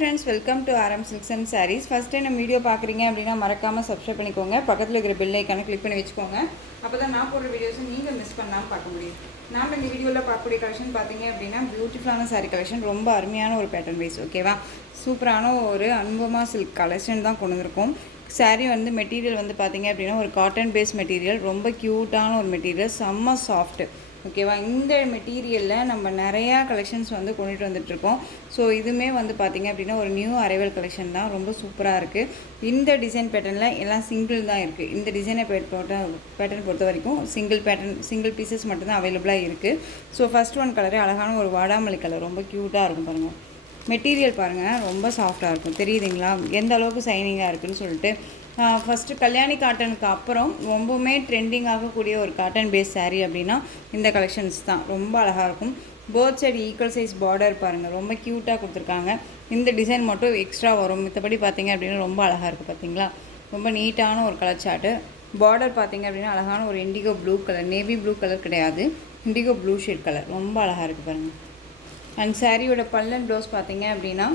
Friends, welcome to RM Silks and Sarees. First time நம்ம video பார்க்குறீங்க அப்படின்னா மறக்காமல் சப்ஸ்கிரைப் பண்ணிக்கோங்க. பக்கத்தில் இருக்கிற பெல் ஐக்கானை கிளிக் பண்ணி வச்சுக்கோங்க. அப்போ தான் நான் போடுற வீடியோஸை நீங்கள் மிஸ் பண்ணாமல் பார்க்க முடியும். நாம் இந்த வீடியோவில் பார்க்கக்கூடிய கலெக்ஷன் பார்த்தீங்க அப்படின்னா பியூட்டிஃபுல்லான சாரீ கலெக்ஷன், ரொம்ப அருமையான ஒரு பேட்டர்ன் வைஸ். ஓகேவா, சூப்பரான ஒரு அனுபவமா சில்க் கலெக்ஷன் தான் கொண்டு வந்திருக்கோம். சாரீ வந்து மெட்டீரியல் வந்து பார்த்தீங்க அப்படின்னா ஒரு காட்டன் பேஸ் மெட்டீரியல், ரொம்ப க்யூட்டான ஒரு மெட்டீரியல், செம்ம சாஃப்ட்டு. ஓகேவா, இந்த மெட்டீரியலில் நம்ம நிறையா கலெக்ஷன்ஸ் வந்து கொண்டுட்டு வந்துட்டுருக்கோம். ஸோ இதுவுமே வந்து பார்த்திங்க அப்படின்னா ஒரு நியூ அரைவல் கலெக்ஷன் தான், ரொம்ப சூப்பராக இருக்குது. இந்த டிசைன் பேட்டர்னில் எல்லாம் சிங்கிள் தான் இருக்குது. இந்த டிசைனை பேட்டர்ன் பொறுத்த வரைக்கும் சிங்கிள் பீசஸ் மட்டும்தான் அவைலபிளாக இருக்குது. ஸோ ஃபஸ்ட் ஒன் கலரே அழகான ஒரு வாடாமல்லி கலர், ரொம்ப க்யூட்டாக இருக்கும் பாருங்கள். மெட்டீரியல் பாருங்கள், ரொம்ப சாஃப்டாக இருக்கும். தெரியுதுங்களா எந்த அளவுக்கு ஷைனிங்காக இருக்குதுன்னு சொல்லிட்டு. ஃபஸ்ட்டு கல்யாணி காட்டனுக்கு அப்புறம் ரொம்பவுமே ட்ரெண்டிங் ஆகக்கூடிய ஒரு காட்டன் பேஸ் சாரீ அப்படின்னா இந்த கலெக்ஷன்ஸ் தான். ரொம்ப அழகாக இருக்கும். Both side equal size border பாருங்கள், ரொம்ப க்யூட்டாக கொடுத்துருக்காங்க. இந்த டிசைன் மட்டும் எக்ஸ்ட்ரா வரும், மற்றபடி பார்த்திங்க அப்படின்னா ரொம்ப அழகாக இருக்குது. பார்த்திங்களா, ரொம்ப நீட்டான ஒரு கலர் சார்ட்டு. பார்டர் பார்த்திங்க அப்படின்னா அழகான ஒரு indigo blue colour, navy blue colour கிடையாது, இண்டிகோ ப்ளூ ஷேட் கலர், ரொம்ப அழகாக இருக்குது பாருங்கள். அண்ட் சாரியோட பல்லன் ப்ளவுஸ் பார்த்திங்க அப்படின்னா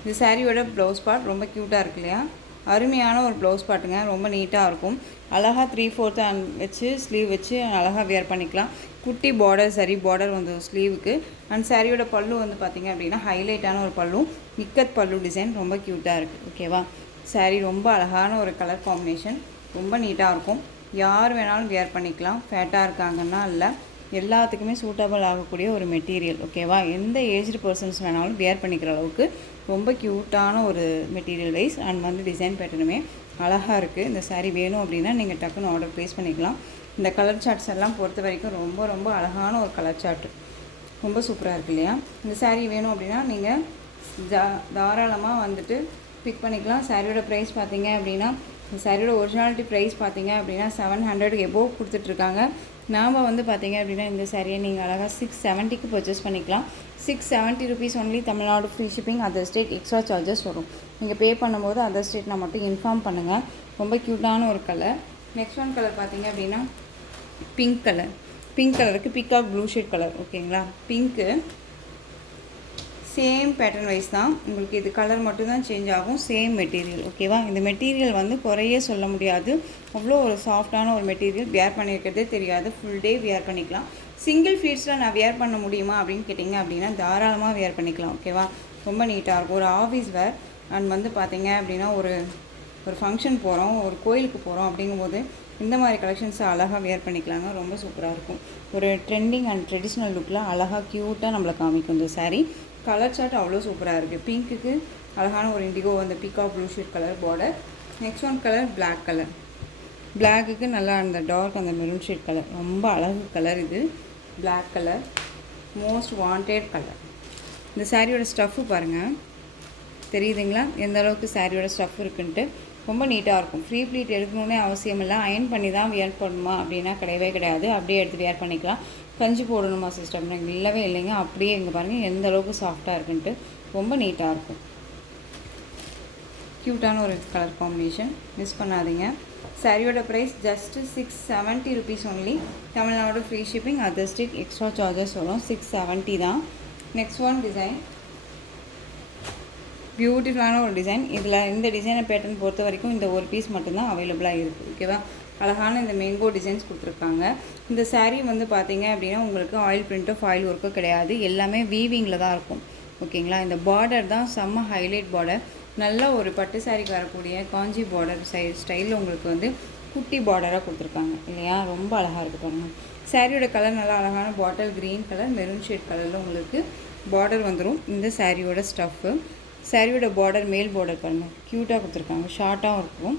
இந்த சாரியோட ப்ளவுஸ் பார்ட் ரொம்ப க்யூட்டாக இருக்கு இல்லையா, அருமையான ஒரு ப்ளவுஸ் பாட்டுங்க, ரொம்ப நீட்டாக இருக்கும். அழகாக 3/4 வச்சு ஸ்லீவ் வச்சு அழகாக வியர் பண்ணிக்கலாம். குட்டி பார்டர் சரி பார்டர் வந்து ஸ்லீவுக்கு. அண்ட் சாரியோட பல்லு வந்து பார்த்திங்க அப்படின்னா ஹைலைட்டான ஒரு பல்லு, நிக்கத் பல்லு டிசைன், ரொம்ப க்யூட்டாக இருக்குது. ஓகேவா, சாரீ ரொம்ப அழகான ஒரு கலர் காம்பினேஷன், ரொம்ப நீட்டாக இருக்கும். யார் வேணாலும் வியர் பண்ணிக்கலாம். ஃபேட்டாக இருக்காங்கன்னா இல்லை, எல்லாத்துக்குமே சூட்டபிள் ஆகக்கூடிய ஒரு மெட்டீரியல். ஓகேவா, எந்த ஏஜ்டு பர்சன்ஸ் வேணாலும் வியர் பண்ணிக்கிற அளவுக்கு ரொம்ப க்யூட்டான ஒரு மெட்டீரியல் வைஸ். அண்ட் வந்து டிசைன் பேட்டர்னுமே அழகாக இருக்குது. இந்த சாரீ வேணும் அப்படின்னா நீங்கள் டக்குன்னு ஆர்டர் ப்ளேஸ் பண்ணிக்கலாம். இந்த கலர் சார்ட்ஸ் எல்லாம் பொறுத்த வரைக்கும் ரொம்ப ரொம்ப அழகான ஒரு கலர் சார்ட்டு, ரொம்ப சூப்பராக இருக்குது இல்லையா. இந்த சாரீ வேணும் அப்படின்னா நீங்கள் தாராளமாக வந்துட்டு பிக் பண்ணிக்கலாம். சாரியோட ப்ரைஸ் பார்த்தீங்க அப்படின்னா, சாரியோட ஒரிஜினாலிட்டி ப்ரைஸ் பார்த்தீங்க அப்படின்னா 700 எபோவ் கொடுத்துட்ருக்காங்க. நாம் வந்து பார்த்தீங்க அப்படின்னா இந்த சாரியை நீங்கள் அழகாக 670க்கு பர்ச்சேஸ் பண்ணிக்கலாம். 670 rupees only. Tamil Nadu free shipping, other state extra charges வரும். நீங்கள் பே பண்ணும்போது அதர் ஸ்டேட்னா மட்டும் இன்ஃபார்ம் பண்ணுங்கள். ரொம்ப க்யூட்டான ஒரு கலர். நெக்ஸ்ட் ஒன் கலர் பார்த்தீங்க அப்படின்னா பிங்க் கலர். பிங்க் கலருக்கு பிகாக் ப்ளூ ஷேட் கலர். ஓகேங்களா, பிங்க்கு சேம் பேட்டர்ன் வைஸ் தான். உங்களுக்கு இது கலர் மட்டும்தான் சேஞ்ச் ஆகும், சேம் மெட்டீரியல். ஓகேவா, இந்த மெட்டீரியல் வந்து குறைய சொல்ல முடியாது, அவ்வளோ ஒரு சாஃப்டான ஒரு மெட்டீரியல். வியர் பண்ணியிருக்கிறதே தெரியாது, ஃபுல் டே வியர் பண்ணிக்கலாம். சிங்கிள் ஃபீட்ஸில் நான் வியர் பண்ண முடியுமா அப்படின்னு கேட்டிங்க அப்படின்னா தாராளமாக வியர் பண்ணிக்கலாம். ஓகேவா, ரொம்ப நீட்டாக இருக்கும். ஒரு ஆஃபீஸ் வேர் அண்ட் வந்து பார்த்திங்க அப்படின்னா ஒரு ஃபங்க்ஷன் போகிறோம், ஒரு கோயிலுக்கு போகிறோம் அப்படிங்கும்போது இந்த மாதிரி கலெக்ஷன்ஸை அழகாக வியர் பண்ணிக்கலாங்க. ரொம்ப சூப்பராக இருக்கும். ஒரு ட்ரெண்டிங் அண்ட் ட்ரெடிஷ்னல் லுக்கில் அழகாக க்யூட்டாக நம்மளை காமிக்கும் இந்த சாரீ. கலர் சார்ட் அவ்வளோ சூப்பராக இருக்குது. பிங்க்குக்கு அழகான ஒரு இண்டிகோ வந்து peacock blue shade colour border. Next one colour black colour. பிளாக்குக்கு நல்லா அந்த டார்க் அந்த மெரூன் ஷேட் கலர், ரொம்ப அழகு கலர் இது. Black colour most wanted colour. இந்த சாரியோட ஸ்டஃப்பு பாருங்கள், தெரியுதுங்களா எந்த அளவுக்கு சாரியோட ஸ்டஃப் இருக்குன்ட்டு. ரொம்ப நீட்டாக இருக்கும். ஃப்ரீ ப்ளீட் எடுக்கணுன்னே அவசியம் இல்லை. அயன் பண்ணி தான் வியர் பண்ணணுமா அப்படின்னா கிடையவே கிடையாது, அப்படியே எடுத்து வியர் பண்ணிக்கலாம். கஞ்சி போடணுமா சிஸ்டம்னா இல்லவே இல்லைங்க, அப்படியே இங்கே பாருங்கள் எந்த அளவுக்கு சாஃப்டாக இருக்குன்ட்டு. ரொம்ப நீட்டாக இருக்கும். க்யூட்டான ஒரு கலர் காம்பினேஷன், மிஸ் பண்ணாதீங்க. சாரியோட price just 670 rupees only. Tamil Nadu free shipping, other state extra charges வரும். 670 தான். நெக்ஸ்ட் ஒன் டிசைன், பியூட்டிஃபுல்லான ஒரு டிசைன். இதில் இந்த டிசைனை பேட்டர்ன் பொறுத்த வரைக்கும் இந்த ஒரு பீஸ் மட்டும்தான் அவைலபிளாக இருக்குது. ஓகேவா, அழகான இந்த மேங்கோ டிசைன்ஸ் கொடுத்துருக்காங்க. இந்த சாரீ வந்து பார்த்தீங்க அப்படின்னா உங்களுக்கு ஆயில் பிரிண்ட்டோ ஃபாயில் ஒர்க்கோ கிடையாது, எல்லாமே வீவிங்கில் தான் இருக்கும். ஓகேங்களா, இந்த பார்டர் தான் செம்ம ஹைலைட் பார்டர். நல்ல ஒரு பட்டு சாரிக்கு வரக்கூடிய காஞ்சி பார்டர் ஸ்டைலில் உங்களுக்கு வந்து குட்டி பார்டராக கொடுத்துருக்காங்க இல்லையா, ரொம்ப அழகாக இருக்குது பாருங்கள். சாரியோட கலர் நல்லா அழகான bottle green colour, maroon shade கலரில் உங்களுக்கு பார்டர் வந்துடும். இந்த சாரியோட ஸ்டஃப்பு. சாரியோட பார்டர் மேல் பார்டர் பாருங்கள், க்யூட்டாக கொடுத்துருக்காங்க, ஷார்ட்டாகவும் இருக்கும்,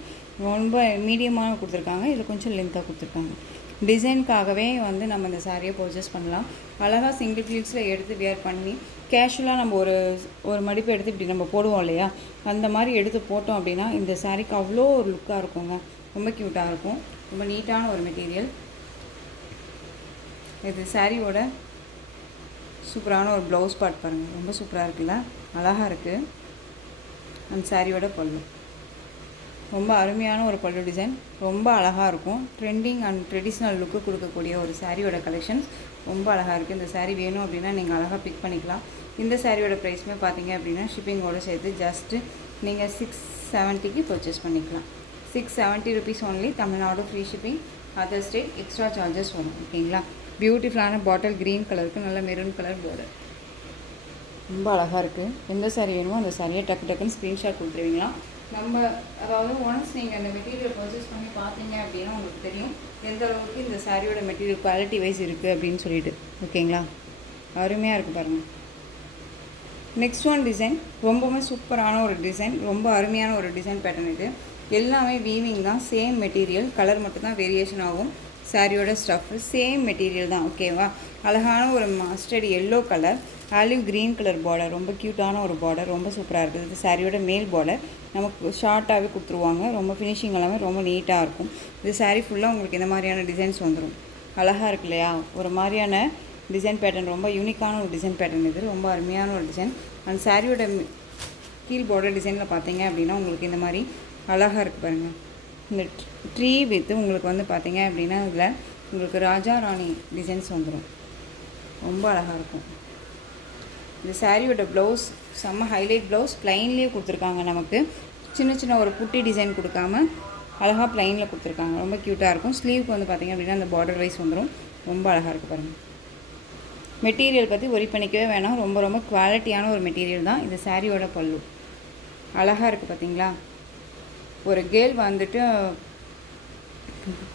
ரொம்ப மீடியமாக கொடுத்துருக்காங்க. இதில் கொஞ்சம் லென்த்தாக கொடுத்துருக்காங்க. டிசைனுக்காகவே வந்து நம்ம இந்த சாரியை பர்ச்சேஸ் பண்ணலாம். அழகாக சிங்கிள் ப்ளீட்ஸில் எடுத்து வியர் பண்ணி கேஷுவலாக நம்ம ஒரு மடிப்பு எடுத்து இப்படி நம்ம போடுவோம் இல்லையா, அந்த மாதிரி எடுத்து போட்டோம் அப்படின்னா இந்த சாரிக்கு அவ்வளோ ஒரு லுக்காக இருக்குங்க. ரொம்ப க்யூட்டாக இருக்கும். ரொம்ப நீட்டான ஒரு மெட்டீரியல் இது. சாரியோட சூப்பரான ஒரு ப்ளவுஸ் பார்ட் பாருங்கள், ரொம்ப சூப்பராக இருக்குல்ல, அழகாக இருக்குது. அந்த சாரியோட பல்லு ரொம்ப அருமையான ஒரு பல்லு டிசைன், ரொம்ப அழகாக இருக்கும். ட்ரெண்டிங் அண்ட் ட்ரெடிஷ்னல் லுக்கு கொடுக்கக்கூடிய ஒரு சாரியோட கலெக்ஷன்ஸ் ரொம்ப அழகாக இருக்குது. இந்த சாரீ வேணும் அப்படின்னா நீங்கள் அழகாக பிக் பண்ணிக்கலாம். இந்த சாரியோட ப்ரைஸுமே பார்த்தீங்க அப்படின்னா ஷிப்பிங்கோடு சேர்த்து ஜஸ்ட்டு நீங்கள் 670க்கு பர்ச்சேஸ் பண்ணிக்கலாம். 670 rupees only. Tamil Nadu free shipping, other state extra charges வரும். ஓகேங்களா. பியூட்டிஃபுல்லான பாட்டில் க்ரீன் கலருக்கு நல்ல மெரூன் கலர் பார்டர், ரொம்ப அழகாக இருக்குது. எந்த சாரீ வேணுமோ அந்த சாரியை டக்குன்னு ஸ்க்ரீன்ஷாட் கொடுத்துருவீங்களா. நம்ம அதாவது ஒன்ஸ் நீங்கள் அந்த மெட்டீரியல் பர்ச்சேஸ் பண்ணி பார்த்தீங்க அப்படின்னா உங்களுக்கு தெரியும் எந்த அளவுக்கு இந்த சாரியோட மெட்டீரியல் குவாலிட்டி வைஸ் இருக்குது அப்படின்னு சொல்லிட்டு. ஓகேங்களா. அருமையாக இருக்குது பாருங்கள். நெக்ஸ்ட் ஒன் டிசைன் ரொம்பவுமே சூப்பரான ஒரு டிசைன், ரொம்ப அருமையான ஒரு டிசைன் பேட்டர்ன். இது எல்லாமே வீவிங் தான், சேம் மெட்டீரியல், கலர் மட்டும்தான் வேரியேஷன் ஆகும். சாரியோட ஸ்டஃப்பு சேம் மெட்டீரியல் தான். ஓகேவா. அழகான ஒரு mustard yellow colour, olive green colour border, ரொம்ப க்யூட்டான ஒரு பார்டர், ரொம்ப சூப்பராக இருக்குது. இது சாரியோட மேல் பார்டர் நமக்கு ஷார்ட்டாகவே கொடுத்துருவாங்க. ரொம்ப ஃபினிஷிங் எல்லாமே ரொம்ப நீட்டாக இருக்கும். இது சாரீ ஃபுல்லாக உங்களுக்கு இந்த மாதிரியான டிசைன்ஸ் வந்துடும். அழகாக இருக்கு இல்லையா. ஒரு மாதிரியான டிசைன் பேட்டர்ன், ரொம்ப யூனிக்கான ஒரு டிசைன் பேட்டர்ன். இது ரொம்ப அருமையான ஒரு டிசைன். அந்த சாரியோட கீழ் பார்டர் டிசைனில் பார்த்தீங்க அப்படின்னா உங்களுக்கு இந்த மாதிரி அழகாக இருக்குது பாருங்கள். இந்த ட்ரீ வித்து உங்களுக்கு வந்து பார்த்தீங்க அப்படின்னா இதில் உங்களுக்கு ராஜா ராணி டிசைன்ஸ் வந்துடும். ரொம்ப அழகாக இருக்கும். இந்த சாரியோட ப்ளவுஸ் செம்ம ஹைலைட் ப்ளவுஸ், ப்ளைன்லேயே கொடுத்துருக்காங்க. நமக்கு சின்ன ஒரு புட்டி டிசைன் கொடுக்காம அழகாக ப்ளைனில் கொடுத்துருக்காங்க. ரொம்ப க்யூட்டாக இருக்கும். ஸ்லீவுக்கு வந்து பார்த்திங்க அப்படின்னா அந்த பார்டர் வைஸ் வந்துடும். ரொம்ப அழகாக இருக்குது பாருங்கள். மெட்டீரியல் பற்றி ஒரி பண்ணிக்கவே வேணாம், ரொம்ப குவாலிட்டியான ஒரு மெட்டீரியல் தான். இந்த சாரியோட பல்லு அழகாக இருக்குது பார்த்தீங்களா. ஒரு கேர்ள் வந்துட்டு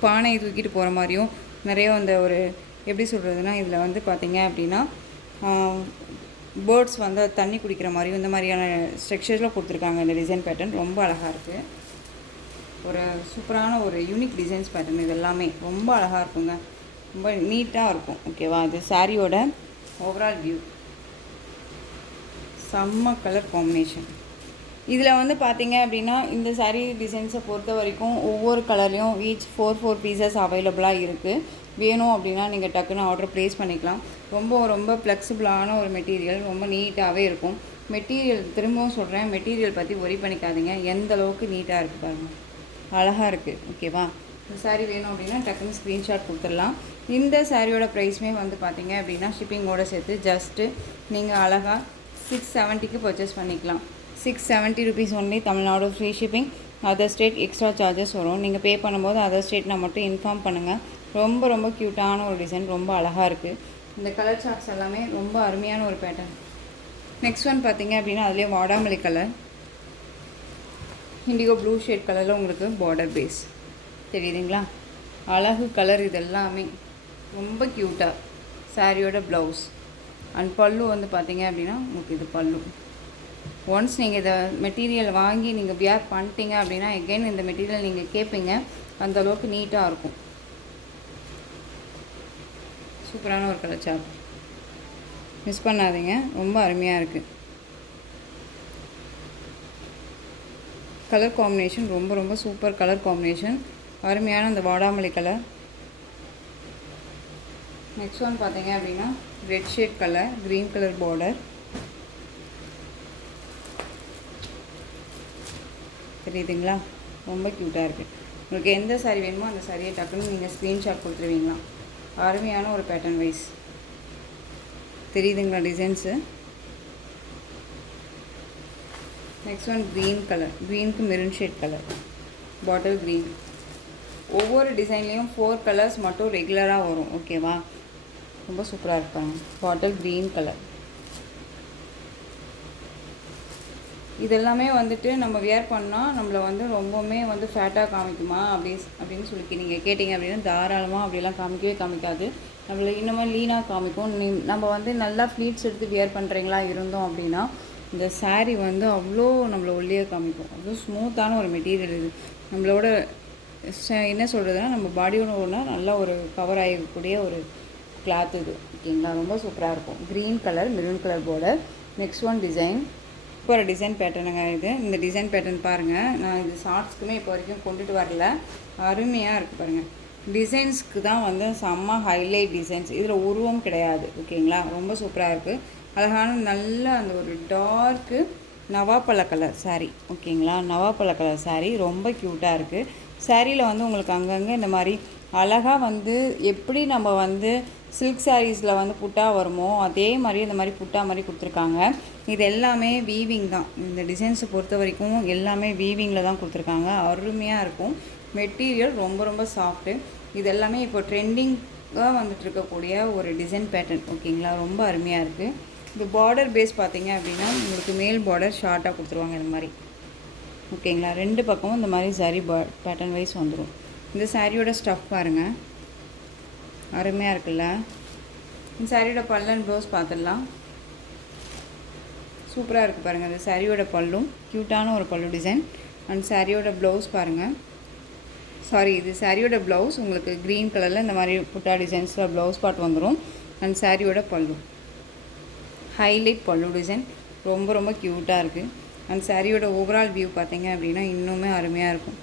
பானையை தூக்கிட்டு போகிற மாதிரியும் நிறைய அந்த ஒரு எப்படி சொல்கிறதுனா இதில் வந்து பார்த்திங்க அப்படின்னா பேர்ட்ஸ் வந்து தண்ணி குடிக்கிற மாதிரியும் இந்த மாதிரியான ஸ்ட்ரக்சர்ஸில் கொடுத்துருக்காங்க. இந்த டிசைன் பேட்டர்ன் ரொம்ப அழகாக இருக்குது. ஒரு சூப்பரான ஒரு யூனிக் டிசைன்ஸ் பேட்டர்ன். இது எல்லாமே ரொம்ப அழகாக இருக்குங்க, ரொம்ப நீட்டாக இருக்கும். ஓகேவா. இது சாரியோட ஓவரால் வியூ. செம்ம கலர் காம்பினேஷன். இதில் வந்து பார்த்தீங்க அப்படின்னா இந்த சாரீ டிசைன்ஸை பொறுத்த வரைக்கும் ஒவ்வொரு கலர்லேயும் ஈச் 4 பீசஸ் அவைலபிளாக இருக்குது. வேணும் அப்படின்னா நீங்கள் டக்குன்னு ஆர்டர் ப்ளேஸ் பண்ணிக்கலாம். ரொம்ப ஃப்ளெக்சிபிளான ஒரு மெட்டீரியல், ரொம்ப நீட்டாகவே இருக்கும். மெட்டீரியல் திரும்பவும் சொல்கிறேன், மெட்டீரியல் பற்றி ஒரி பண்ணிக்காதீங்க. எந்த அளவுக்கு நீட்டாக இருக்குது பாருங்கள், அழகாக இருக்குது. ஓகேவா. இந்த சாரீ வேணும் அப்படின்னா டக்குன்னு ஸ்க்ரீன்ஷாட் கொடுத்துடலாம். இந்த சாரியோட ப்ரைஸுமே வந்து பார்த்தீங்க அப்படின்னா ஷிப்பிங்கோடு சேர்த்து ஜஸ்ட்டு நீங்கள் அழகாக 670க்கு பர்ச்சேஸ் பண்ணிக்கலாம். 670 rupees only. Tamil Nadu free shipping, other state extra charges வரும். நீங்கள் பே பண்ணும்போது அதர் ஸ்டேட் நான் மட்டும் இன்ஃபார்ம் பண்ணுங்கள். ரொம்ப க்யூட்டான ஒரு டிசைன், ரொம்ப அழகாக இருக்குது. இந்த கலர் சார்ட்ஸ் எல்லாமே ரொம்ப அருமையான ஒரு பேட்டர்ன். நெக்ஸ்ட் ஒன் பார்த்தீங்க அப்படின்னா அதுலேயே வாடாமல்லி கலர், இண்டிகோ ப்ளூ ஷேட் கலரில் உங்களுக்கு பார்டர் பேஸ் தெரியுதுங்களா. அழகு கலர். இது எல்லாமே ரொம்ப க்யூட்டாக. சாரியோட ப்ளவுஸ் அண்ட் பல்லு வந்து பார்த்தீங்க அப்படின்னா உங்களுக்கு இது பல்லு. ஒன்ஸ் நீங்கள் இதை மெட்டீரியல் வாங்கி நீங்கள் வியர் பண்ணிட்டீங்க அப்படின்னா எகெயின் இந்த மெட்டீரியல் நீங்கள் கேட்பீங்க, அந்தளவுக்கு நீட்டாக இருக்கும். சூப்பரான ஒரு கலர் சார்ட், மிஸ் பண்ணாதீங்க. ரொம்ப அருமையாக இருக்குது. கலர் காம்பினேஷன் ரொம்ப சூப்பர் கலர் காம்பினேஷன். அருமையான அந்த வாடாமல்லி கலர். நெக்ஸ்ட் ஒன் பார்த்தீங்க அப்படின்னா red shade colour, green colour border தெரியுதுங்களா. ரொம்ப க்யூட்டாக இருக்குது. உங்களுக்கு எந்த சாரீ வேணுமோ அந்த சாரியை டக்குன்னு நீங்கள் ஸ்க்ரீன்ஷாட் கொடுத்துருவீங்களா. அருமையான ஒரு பேட்டர்ன் வைஸ் தெரியுதுங்களா designs. Next one green colour, க்ரீனுக்கு maroon shade colour, bottle green. ஒவ்வொரு டிசைன்லேயும் 4 கலர்ஸ் மட்டும் ரெகுலராக வரும். ஓகேவா. ரொம்ப சூப்பராக இருப்பாங்க. Bottle green colour. இதெல்லாமே வந்துட்டு நம்ம வியர் பண்ணால் நம்மளை வந்து ரொம்பவுமே வந்து ஃபேட்டாக காமிக்குமா அப்படின்னு சொல்லி நீங்கள் கேட்டிங்க அப்படின்னா தாராளமாக அப்படிலாம் காமிக்காது. நம்மளை இன்னமும் லீனாக காமிக்கும். நம்ம வந்து நல்லா ஃப்ளீட்ஸ் எடுத்து வியர் பண்ணுறீங்களா இருந்தோம் அப்படின்னா இந்த சாரீ வந்து அவ்வளோ நம்மளை ஒல்லியாக காமிக்கும். அவ்வளோ ஸ்மூத்தான ஒரு மெட்டீரியல். இது நம்மளோட என்ன சொல்கிறதுனா நம்ம பாடியோட ஒன்றா நல்லா ஒரு கவர் ஆகக்கூடிய ஒரு கிளாத் இது. ஓகேங்களா. ரொம்ப சூப்பராக இருக்கும். Green colour, maroon colour border. Next one design, இப்போ ஒரு டிசைன் பேட்டர்னுங்க இது. இந்த டிசைன் பேட்டர்ன் பாருங்கள். நான் இது ஷார்ட்ஸ்க்குமே இப்போ வரைக்கும் கொண்டுட்டு வரல. அருமையாக இருக்குது பாருங்கள். டிசைன்ஸ்க்கு தான் வந்து செம்ம ஹைலைட் டிசைன்ஸ். இதில் உருவம் கிடையாது. ஓகேங்களா. ரொம்ப சூப்பராக இருக்குது. அழகான நல்ல அந்த ஒரு டார்க்கு நவாப்பழ கலர் சாரீ. ஓகேங்களா. நவாப்பழ கலர் சாரீ ரொம்ப க்யூட்டாக இருக்குது. சாரியில் வந்து உங்களுக்கு அங்கங்கே இந்த மாதிரி அழகாக வந்து எப்படி நம்ம வந்து சில்க் சாரீஸில் வந்து புட்டா வருமோ அதே மாதிரி இந்த மாதிரி புட்டா மாதிரி கொடுத்துருக்காங்க. இது எல்லாமே வீவிங் தான். இந்த டிசைன்ஸை பொறுத்த வரைக்கும் எல்லாமே வீவிங்கில் தான் கொடுத்துருக்காங்க. அருமையாக இருக்கும். மெட்டீரியல் ரொம்ப ரொம்ப சாஃப்ட்டு. இது எல்லாமே இப்போ ட்ரெண்டிங்காக வந்துட்டு இருக்கக்கூடிய ஒரு டிசைன் பேட்டர்ன். ஓகேங்களா, ரொம்ப அருமையாக இருக்குது. இந்த பார்டர் பேஸ் பார்த்தீங்க அப்படின்னா உங்களுக்கு மேல் பார்டர் ஷார்ட்டாக கொடுத்துருவாங்க இந்த மாதிரி. ஓகேங்களா, 2 பக்கமும் இந்த மாதிரி சாரீ பேட்டர்ன் வைஸ் வந்துடும். இந்த சாரியோட ஸ்டஃப் பாருங்கள், அருமையாக இருக்குல்ல. இந்த சாரியோட பல்லு அண்ட் ப்ளவுஸ் பார்த்துடலாம். சூப்பராக இருக்குது பாருங்கள். இந்த சாரியோட பல்லும் க்யூட்டான ஒரு பல்லு டிசைன். அண்ட் சாரியோட ப்ளவுஸ் பாருங்கள். இது சாரியோட ப்ளவுஸ் உங்களுக்கு க்ரீன் கலரில் இந்த மாதிரி புட்டா டிசைன்ஸில் ப்ளவுஸ் பார்ட் வந்துடும். அண்ட் சாரியோட பல்லு ஹைலைட் பல்லு டிசைன் ரொம்ப ரொம்ப க்யூட்டாக இருக்குது. அண்ட் சாரியோட ஓவரால் வியூ பார்த்தீங்க அப்படின்னா இன்னுமே அருமையாக இருக்கும்.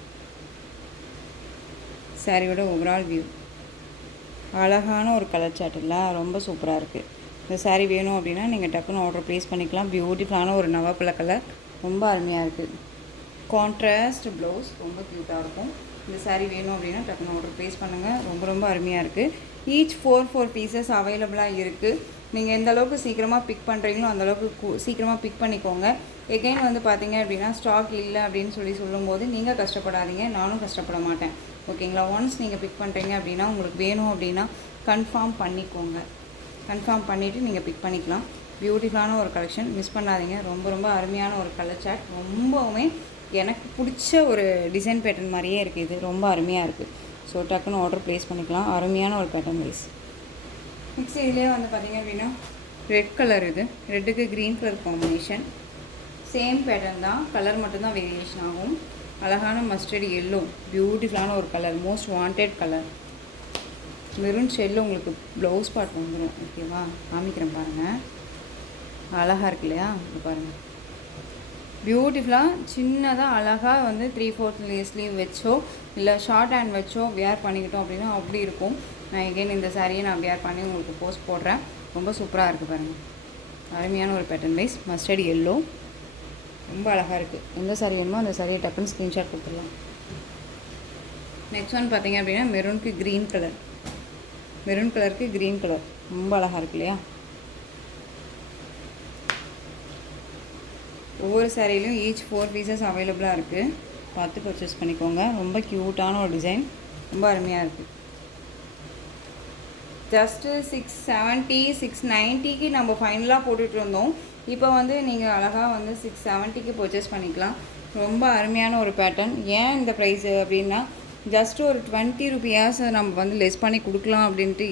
சாரியோட ஓவரால் வியூ அழகான ஒரு கலர் சார்ட் இல்லை, ரொம்ப சூப்பராக இருக்குது. இந்த சாரீ வேணும் அப்படின்னா நீங்கள் டக்குன்னு ஆர்டர் ப்ளேஸ் பண்ணிக்கலாம். பியூட்டிஃபுல்லான ஒரு நவாப்பழ கலர், ரொம்ப அருமையாக இருக்குது. கான்ட்ராஸ்ட் ப்ளவுஸ் ரொம்ப க்யூட்டாக இருக்கும். இந்த சாரீ வேணும் அப்படின்னா டக்குன்னு ஆர்டர் ப்ளேஸ் பண்ணுங்கள். ரொம்ப ரொம்ப அருமையாக இருக்குது. ஈச் 4 பீசஸ் அவைலபிளாக இருக்குது. நீங்கள் எந்த அளவுக்கு சீக்கிரமாக பிக் பண்ணுறீங்களோ அந்தளவுக்கு சீக்கிரமாக பிக் பண்ணிக்கோங்க. எகைன் வந்து பார்த்தீங்க அப்படின்னா ஸ்டாக் இல்லை அப்படின்னு சொல்லும்போது நீங்கள் கஷ்டப்படாதீங்க, நானும் கஷ்டப்பட மாட்டேன். ஓகேங்களா, ஒன்ஸ் நீங்கள் பிக் பண்ணுறீங்க அப்படின்னா உங்களுக்கு வேணும் அப்படின்னா கன்ஃபார்ம் பண்ணிக்கோங்க. கன்ஃபார்ம் பண்ணிவிட்டு நீங்கள் பிக் பண்ணிக்கலாம். பியூட்டிஃபுல்லான ஒரு கலெக்ஷன், மிஸ் பண்ணாதீங்க. ரொம்ப ரொம்ப அருமையான ஒரு கலர் சார்ட், ரொம்பவுமே எனக்கு பிடிச்ச ஒரு டிசைன் பேட்டர்ன் மாதிரியே இருக்குது. இது ரொம்ப அருமையாக இருக்குது. ஸோ டக்குன்னு ஆர்டர் ப்ளேஸ் பண்ணிக்கலாம். அருமையான ஒரு பேட்டர்ன் வைஸ். நெக்ஸ்ட் இதுலேயே வந்து பார்த்திங்க அப்படின்னா ரெட் கலர். இது ரெட்டுக்கு green colour combination. Same pattern தான், கலர் மட்டும்தான் வேரியேஷன் ஆகும். அழகான மஸ்டர்ட் எல்லோ, பியூட்டிஃபுல்லான ஒரு colour, most wanted colour. Maroon ஷெல்லில் உங்களுக்கு ப்ளவுஸ் பார்ட் வந்துடும். ஓகேவா, காமிக்கிறேன் பாருங்கள். அழகாக இருக்கு இல்லையா, இது பாருங்கள். பியூட்டிஃபுல்லாக சின்னதாக அழகாக வந்து 3/4 ஸ்லீவ் வச்சோ இல்லை ஷார்ட் ஹேண்ட் வச்சோ வேர் பண்ணிக்கிட்டோம் அப்படின்னா அப்படி இருக்கும். நான் எகெயின் இந்த சாரியை நான் வேர் பண்ணி உங்களுக்கு போஸ்ட் போடுறேன். ரொம்ப சூப்பராக இருக்குது பாருங்கள். அருமையான ஒரு பேட்டர்ன் வைஸ் மஸ்டர்ட் எல்லோ, ரொம்ப அழகாக இருக்குது. எந்த சாரி வேணுமோ அந்த சாரியை டக்குன்னு ஸ்க்ரீன்ஷாட் கொடுத்துடலாம். நெக்ஸ்ட் ஒன் பார்த்தீங்க அப்படின்னா மெரூனுக்கு க்ரீன் கலர். மெரூன் கலருக்கு க்ரீன் கலர் ரொம்ப அழகாக இருக்கு இல்லையா. ஒவ்வொரு சாரிலையும் ஈச் 4 பீசஸ் அவைலபிளாக இருக்குது. பார்த்து பர்ச்சேஸ் பண்ணிக்கோங்க. ரொம்ப க்யூட்டான ஒரு டிசைன், ரொம்ப அருமையாக இருக்குது. ஜஸ்ட்டு 670 690க்கு நம்ம ஃபைனலாக போட்டுட்டு இருந்தோம். இப்போ வந்து நீங்கள் அழகாக வந்து 670க்கு பர்ச்சேஸ் பண்ணிக்கலாம். ரொம்ப அருமையான ஒரு பேட்டர்ன். ஏன் இந்த ப்ரைஸு அப்படின்னா ஜஸ்ட்டு ஒரு 20 ரூபியாஸ் நம்ம வந்து லெஸ் பண்ணி கொடுக்கலாம் அப்படின்ட்டு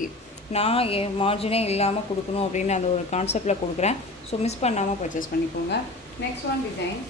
நான் மார்ஜினே இல்லாமல் கொடுக்கணும் அப்படின்னு அந்த ஒரு கான்செப்டில் கொடுக்குறேன். ஸோ மிஸ் பண்ணாமல் பர்ச்சேஸ் பண்ணிக்கோங்க. Next one design,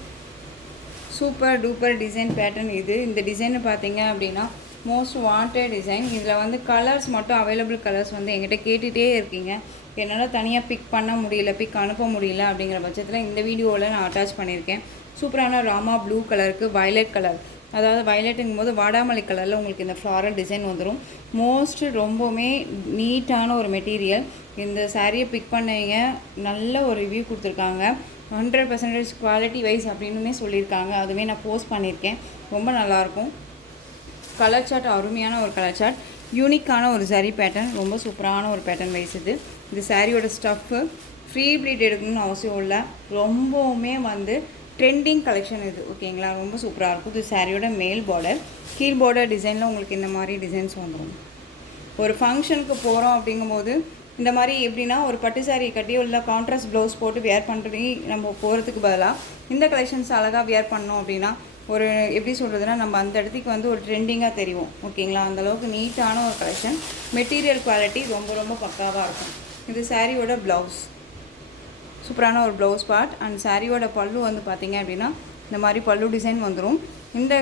super duper design pattern. இந்த டிசைனை பார்த்தீங்க அப்படின்னா மோஸ்ட் வாண்டட் டிசைன். இதில் வந்து கலர்ஸ் மட்டும் அவைலபிள் கலர்ஸ் வந்து எங்கிட்ட கேட்டுகிட்டே இருக்கீங்க. என்னால் தனியாக பிக் பண்ண முடியல, பிக் அனுப்ப முடியல. அப்படிங்கிற பட்சத்தில் இந்த வீடியோவில் நான் அட்டாச் பண்ணியிருக்கேன். சூப்பரான ராமா ப்ளூ கலருக்கு வயலட் கலர், அதாவது வயலட்டுங்கும் போது வாடாமல்லி கலரில் உங்களுக்கு இந்த ஃப்ளாரல் டிசைன் வந்துடும். மோஸ்ட் ரொம்பவுமே நீட்டான ஒரு மெட்டீரியல். இந்த சாரியை பிக் பண்ணவங்க நல்ல ஒரு ரிவ்யூ கொடுத்துருக்காங்க. 100% குவாலிட்டி வைஸ் அப்படின்னுமே சொல்லியிருக்காங்க. அதுவே நான் போஸ்ட் பண்ணியிருக்கேன். ரொம்ப நல்லாயிருக்கும். கலர் சார்ட் அருமையான ஒரு கலர் சார்ட், யூனிக்கான ஒரு சாரீ பேட்டர்ன், ரொம்ப சூப்பரான ஒரு பேட்டர்ன் வைஸ். இந்த சாரியோட ஸ்டஃப்பு ஃப்ரீ ப்ளீட் எடுக்கணும்னு அவசியம் இல்லை. ரொம்பவுமே வந்து ட்ரெண்டிங் கலெக்ஷன் இது. ஓகேங்களா, ரொம்ப சூப்பராக இருக்கும். இது சாரியோட மேல் பார்டர், கீழ் பார்டர் டிசைனில் உங்களுக்கு இந்த மாதிரி டிசைன்ஸ் வந்துடும். ஒரு ஃபங்க்ஷனுக்கு போகிறோம் அப்படிங்கும்போது இந்த மாதிரி எப்படின்னா ஒரு பட்டு சாரீ கட்டி உள்ள கான்ட்ராஸ்ட் ப்ளவுஸ் போட்டு வேர் பண்ணுறது நம்ம போகிறதுக்கு பதிலாக இந்த கலெக்ஷன்ஸ் அழகாக வேர் பண்ணோம் அப்படின்னா ஒரு எப்படி சொல்கிறதுனா நம்ம அந்த இடத்துக்கு வந்து ஒரு ட்ரெண்டிங்காக தெரியும். ஓகேங்களா, அந்தளவுக்கு நீட்டான ஒரு கலெக்ஷன். மெட்டீரியல் குவாலிட்டி ரொம்ப ரொம்ப பக்காவாக இருக்கும். இது சாரியோட ப்ளவுஸ், சூப்பரான ஒரு ப்ளவுஸ் பார்ட். அண்ட் சாரியோட பல்லு வந்து பார்த்திங்க அப்படின்னா இந்த மாதிரி பல்லு டிசைன் வந்துடும். இந்த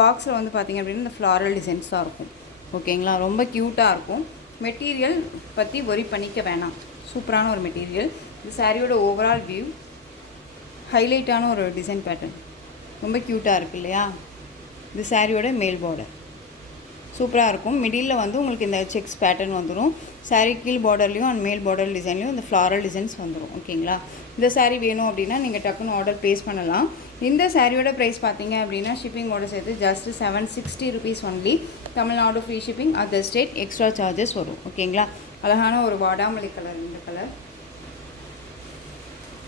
பாக்ஸில் வந்து பார்த்திங்க அப்படின்னா இந்த ஃப்ளாரல் டிசைன்ஸ் தான் இருக்கும். ஓகேங்களா, ரொம்ப க்யூட்டாக இருக்கும். மெட்டீரியல் பற்றி ஒரி பண்ணிக்க வேணாம், சூப்பரான ஒரு மெட்டீரியல். இது சாரியோட ஓவரால் வியூ, ஹைலைட்டான ஒரு டிசைன் பேட்டர்ன், ரொம்ப க்யூட்டாக இருக்குது இல்லையா. இது சாரியோட மேல் பார்டர், சூப்பராக இருக்கும். மிடில் வந்து உங்களுக்கு இந்த செக்ஸ் பேட்டர்ன் வந்துடும். சாரீ கீழ் பார்டர்லேயும் அண்ட் மேல் பார்டர் டிசைன்லையும் இந்த ஃப்ளாரல் டிசைன்ஸ் வந்துடும். ஓகேங்களா? இந்த சாரீ வேணும் அப்படின்னா நீங்கள் டக்குன்னு ஆர்டர் ப்ளேஸ் பண்ணலாம். இந்த சாரியோட ப்ரைஸ் பார்த்தீங்க அப்படின்னா ஷிப்பிங்கோட சேர்த்து just 760 rupees only. Tamil Nadu free shipping, other state extra charges வரும். ஓகேங்களா? அழகான ஒரு வாடாமல்லி கலர் இந்த colour.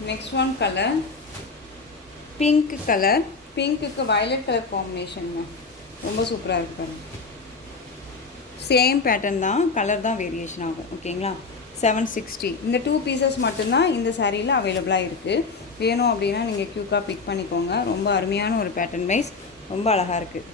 Next one colour pink colour. பிங்க்குக்கு வயலட் கலர் காம்பினேஷனுங்க. ரொம்ப சூப்பராக இருக்காரு. சேம் பேட்டர்ன் தான், கலர் தான் வேரியேஷன் ஆகும். ஓகேங்களா? 760. இந்த 2 பீசஸ் மட்டும்தான் இந்த சாரியில் அவைலபிளாக இருக்குது. வேணும் அப்படின்னா நீங்கள் க்யூக்காக பிக் பண்ணிக்கோங்க. ரொம்ப அருமையான ஒரு பேட்டர்ன் வைஸ், ரொம்ப அழகாக இருக்குது.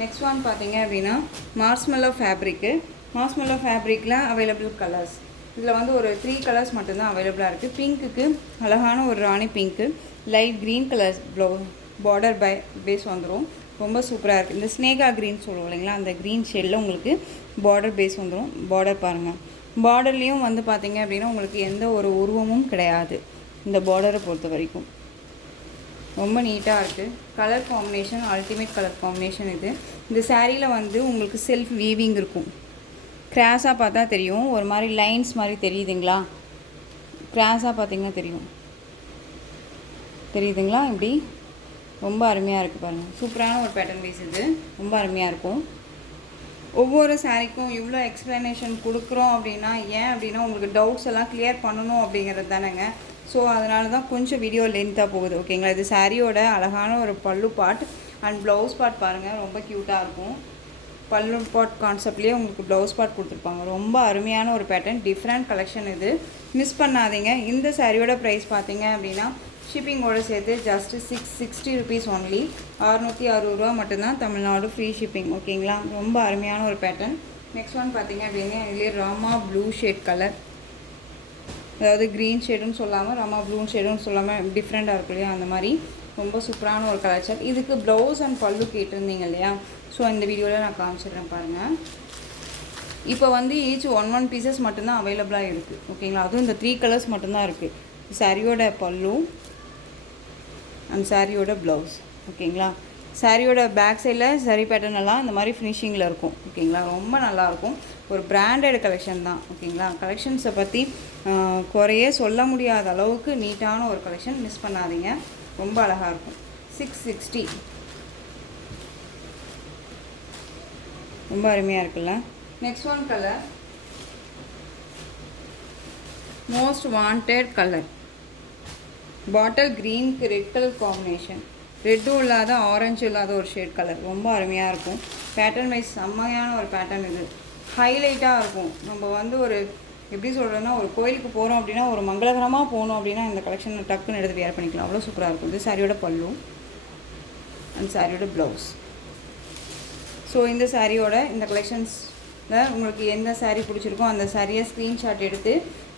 நெக்ஸ்ட் ஒன் பார்த்தீங்க அப்படின்னா மார்ஷ்மெல்லோ ஃபேப்ரிக்கு. மார்ஷ்மெல்லோ ஃபேப்ரிக்கில் அவைலபிள் கலர்ஸ் இதில் வந்து ஒரு 3 கலர்ஸ் மட்டும்தான் அவைலபிளாக இருக்குது. பிங்க்குக்கு அழகான ஒரு ராணி pink, light green colours border base வந்துடும். ரொம்ப சூப்பராக இருக்குது. இந்த ஸ்னேகா க்ரீன் சொல்லுவோம் இல்லைங்களா, அந்த க்ரீன் ஷேடில் உங்களுக்கு பார்டர் பேஸ் வந்துடும். பார்டர் பாருங்கள். பார்டர்லேயும் வந்து பார்த்திங்க அப்படின்னா உங்களுக்கு எந்த ஒரு உருவமும் கிடையாது இந்த பார்டரை பொறுத்த வரைக்கும். ரொம்ப நீட்டாக இருக்குது. Colour combination ultimate colour combination இது. இந்த சாரியில் வந்து உங்களுக்கு செல்ஃப் வீவிங் இருக்கும். கிராஸாக பார்த்தா தெரியும், ஒரு மாதிரி லைன்ஸ் மாதிரி தெரியுதுங்களா? கிராஸாக பார்த்திங்கன்னா தெரியுதுங்களா? இப்படி ரொம்ப அருமையாக இருக்குது பாருங்கள். சூப்பரான ஒரு பேட்டர்ன் பீஸ் இது. ரொம்ப அருமையாக இருக்கும். ஒவ்வொரு சாரிக்கும் இவ்வளோ எக்ஸ்ப்ளனேஷன் கொடுக்குறோம் அப்படின்னா ஏன் அப்படின்னா உங்களுக்கு டவுட்ஸ் எல்லாம் கிளியர் பண்ணணும் அப்படிங்கிறது தானேங்க. ஸோ அதனால தான் கொஞ்சம் வீடியோ லென்த்தாக போகுது. ஓகேங்களா? இது சாரியோட அழகான ஒரு பல்லு பார்ட் அண்ட் ப்ளவுஸ் பார்ட் பாருங்கள். ரொம்ப க்யூட்டாக இருக்கும். பல்லு பார்ட் கான்செப்ட்லேயே உங்களுக்கு ப்ளவுஸ் பார்ட் கொடுத்துருப்பாங்க. ரொம்ப அருமையான ஒரு பேட்டர்ன், டிஃப்ரெண்ட் கலெக்ஷன் இது. மிஸ் பண்ணாதீங்க. இந்த சாரியோட ப்ரைஸ் பார்த்தீங்க அப்படின்னா ஷிப்பிங்கோடு சேர்த்து ஜஸ்ட் 660 rupees ஒன்லி. 660 ரூபா மட்டும்தான். Tamil Nadu free shipping. ஓகேங்களா? ரொம்ப அருமையான ஒரு பேட்டர்ன். நெக்ஸ்ட் ஒன் பார்த்தீங்க அப்படின்னா இதுலேயே ராமா ப்ளூ ஷேட் கலர், அதாவது க்ரீன் ஷேடுன்னு சொல்லாமல் ராமா ப்ளூ ஷேடுன்னு சொல்லாமல் டிஃப்ரெண்ட்டாக இருக்கும் இல்லையா, அந்த மாதிரி ரொம்ப சூப்பரான ஒரு கலர் சார்ட். இதுக்கு ப்ளவுஸ் அண்ட் பல்லு கேட்டிருந்தீங்க இல்லையா, ஸோ இந்த வீடியோவில் நான் காமிச்சிடுறேன் பாருங்கள். இப்போ வந்து ஈச் ஒன் பீசஸ் மட்டும்தான் அவைலபிளாக இருக்குது. ஓகேங்களா? அதுவும் இந்த 3 கலர்ஸ் மட்டும்தான் இருக்குது. சாரியோட பல்லு அண்ட் சாரியோட ப்ளவுஸ். ஓகேங்களா? சாரியோட பேக் சைடில் சரி பேட்டர்ன் எல்லாம் இந்த மாதிரி ஃபினிஷிங்கில் இருக்கும். ஓகேங்களா? ரொம்ப நல்லாயிருக்கும். ஒரு பிராண்டட் கலெக்ஷன் தான். ஓகேங்களா? கலெக்ஷன்ஸை பற்றி குறையே சொல்ல முடியாத அளவுக்கு நீட்டான ஒரு கலெக்ஷன். மிஸ் பண்ணாதீங்க. ரொம்ப அழகாக இருக்கும். 660. ரொம்ப அருமையாக இருக்குல்ல? Next one colour most wanted colour, bottle க்ரீனுக்கு ரெட் கலர் காம்பினேஷன். ரெட்டும் இல்லாத ஆரஞ்சும் இல்லாத ஒரு ஷேட் கலர். ரொம்ப அருமையாக இருக்கும். பேட்டர்ன் வைஸ் செம்மையான ஒரு பேட்டர்ன் இது. ஹைலைட்டாக இருக்கும். நம்ம வந்து ஒரு எப்படி சொல்கிறதுனா, ஒரு கோயிலுக்கு போகிறோம் அப்படின்னா, ஒரு மங்களகரமாக போகணும் அப்படின்னா இந்த கலெக்ஷனை டக்குன்னு எடுத்து வேர் பண்ணிக்கலாம். அவ்வளோ சூப்பராக இருக்கும். இது சாரியோட பல்லு அண்ட் சாரியோட ப்ளவுஸ். ஸோ இந்த சாரியோட இந்த கலெக்ஷன்ஸில் உங்களுக்கு எந்த சாரீ பிடிச்சிருக்கோ அந்த சாரியை ஸ்க்ரீன்ஷாட் எடுத்து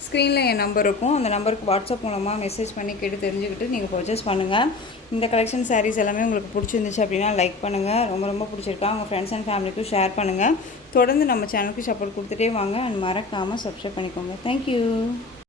ஸ்க்ரீனில் என் நம்பர் இருக்கும், அந்த நம்பருக்கு வாட்ஸ்அப் மூலமாக மெசேஜ் பண்ணி கேட்டு தெரிஞ்சுக்கிட்டு நீங்கள் பர்ச்சேஸ் பண்ணுங்கள். இந்த கலெக்ஷன் சாரீஸ் எல்லாமே உங்களுக்கு பிடிச்சிருந்துச்சு அப்படின்னா லைக் பண்ணுங்கள். ரொம்ப ரொம்ப பிடிச்சிருக்கா உங்கள் ஃப்ரெண்ட்ஸ் அண்ட் ஃபேமிலிக்கும் ஷேர் பண்ணுங்கள். தொடர்ந்து நம்ம சேனலுக்கு சப்போர்ட் கொடுத்துட்டே வாங்க. அண்ட் மறக்காமல் சப்ஸ்கிரைப் பண்ணிக்கோங்க. தேங்க்யூ.